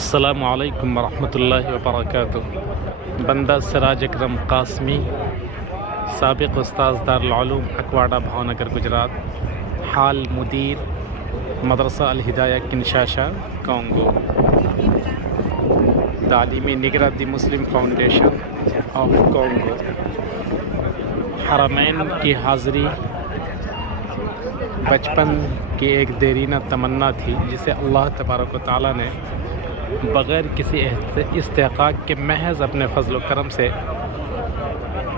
السلام علیکم ورحمۃ اللہ وبرکاتہ۔ بندہ سراج اکرم قاسمی، سابق استاذ دارالعلوم اکواڑہ بھاونگر گجرات، حال مدیر مدرسہ الہدایہ کنشاشا کانگو، تعلیمی نگراں دی مسلم فاؤنڈیشن آف کانگو۔ حرمین کی حاضری بچپن کی ایک دیرینہ تمنا تھی جسے اللہ تبارک و تعالیٰ نے بغیر کسی استحقاق کے محض اپنے فضل و کرم سے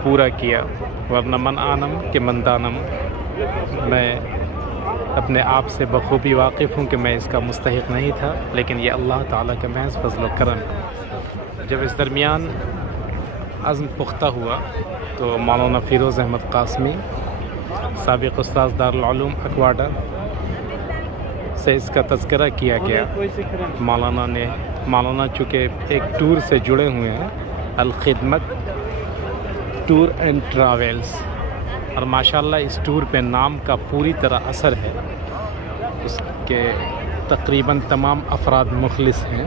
پورا کیا، ورنہ من آنم کہ من دانم، میں اپنے آپ سے بخوبی واقف ہوں کہ میں اس کا مستحق نہیں تھا، لیکن یہ اللہ تعالیٰ کا محض فضل و کرم ہے۔ جب اس درمیان عزم پختہ ہوا تو مولانا فیروز احمد قاسمی، سابق استاذ دارالعلوم اکواڑہ سے اس کا تذکرہ کیا گیا۔ مولانا چونکہ ایک ٹور سے جڑے ہوئے ہیں، الخدمت ٹور اینڈ ٹراویلز، اور ماشاءاللہ اس ٹور پہ نام کا پوری طرح اثر ہے، اس کے تقریباً تمام افراد مخلص ہیں۔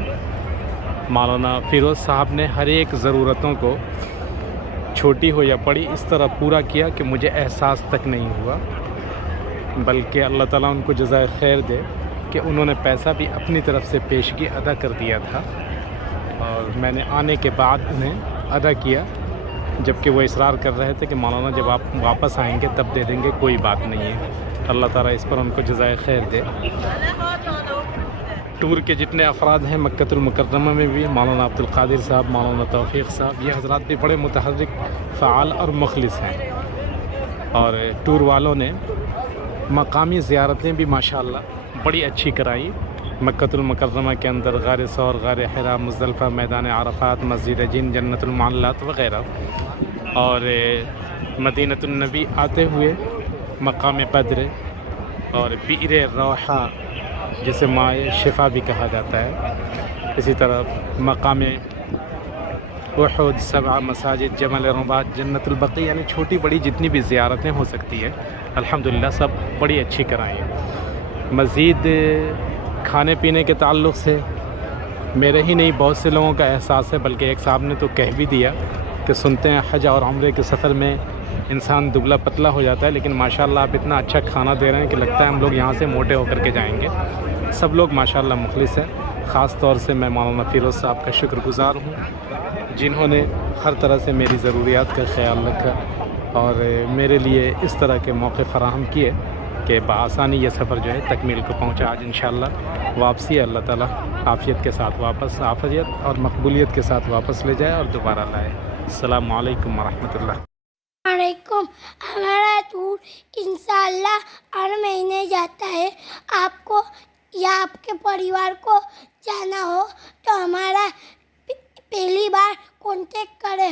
مولانا فیروز صاحب نے ہر ایک ضرورتوں کو چھوٹی ہو یا بڑی اس طرح پورا کیا کہ مجھے احساس تک نہیں ہوا، بلکہ اللہ تعالیٰ ان کو جزائے خیر دے کہ انہوں نے پیسہ بھی اپنی طرف سے پیشگی ادا کر دیا تھا، اور میں نے آنے کے بعد انہیں ادا کیا، جبکہ وہ اصرار کر رہے تھے کہ مولانا جب آپ واپس آئیں گے تب دے دیں گے، کوئی بات نہیں ہے۔ اللہ تعالیٰ اس پر ان کو جزائے خیر دے۔ ٹور کے جتنے افراد ہیں مکۃ المکرمہ میں بھی مولانا عبدالقادر صاحب، مولانا توفیق صاحب، یہ حضرات بھی بڑے متحرک، فعال اور مخلص ہیں، اور ٹور والوں نے مقامی زیارتیں بھی ماشاءاللہ بڑی اچھی کرائی۔ مکۃ المکرمہ کے اندر غار ثور، غار حرا، مزدلفہ، میدان عرفات، مسجد جن، جنت المعلات وغیرہ، اور مدینۃ النبی آتے ہوئے مقام بدر اور بئر روحہ جسے مائے شفا بھی کہا جاتا ہے، اسی طرح مقام احد، 7 مساجد، جمل رباط، جنت البقیع، یعنی چھوٹی بڑی جتنی بھی زیارتیں ہو سکتی ہیں الحمدللہ سب بڑی اچھی کرائی ہیں۔ مزید کھانے پینے کے تعلق سے میرے ہی نہیں بہت سے لوگوں کا احساس ہے، بلکہ ایک صاحب نے تو کہہ بھی دیا کہ سنتے ہیں حج اور عمرے کے سفر میں انسان دبلا پتلا ہو جاتا ہے، لیکن ماشاءاللہ آپ اتنا اچھا کھانا دے رہے ہیں کہ لگتا ہے ہم لوگ یہاں سے موٹے ہو کر کے جائیں گے۔ سب لوگ ماشاءاللہ مخلص ہیں۔ خاص طور سے میں مولانا فیروز صاحب کا شکر گزار ہوں، جنہوں نے ہر طرح سے میری ضروریات کا خیال رکھا اور میرے لیے اس طرح کے موقع فراہم کیے کہ بآسانی یہ سفر جو ہے تکمیل کو پہنچا۔ آج انشاءاللہ واپسی اللہ تعالیٰ عافیت کے ساتھ واپس، عافیت اور مقبولیت کے ساتھ واپس لے جائے اور دوبارہ لائے۔ السلام علیکم ورحمۃ اللہ۔ علیکم۔ ہمارا ٹور انشاءاللہ ہر مہینے جاتا ہے۔ آپ کو یا آپ کے پریوار کو جانا ہو تو ہمارا پہلی بار کانٹیکٹ کریں۔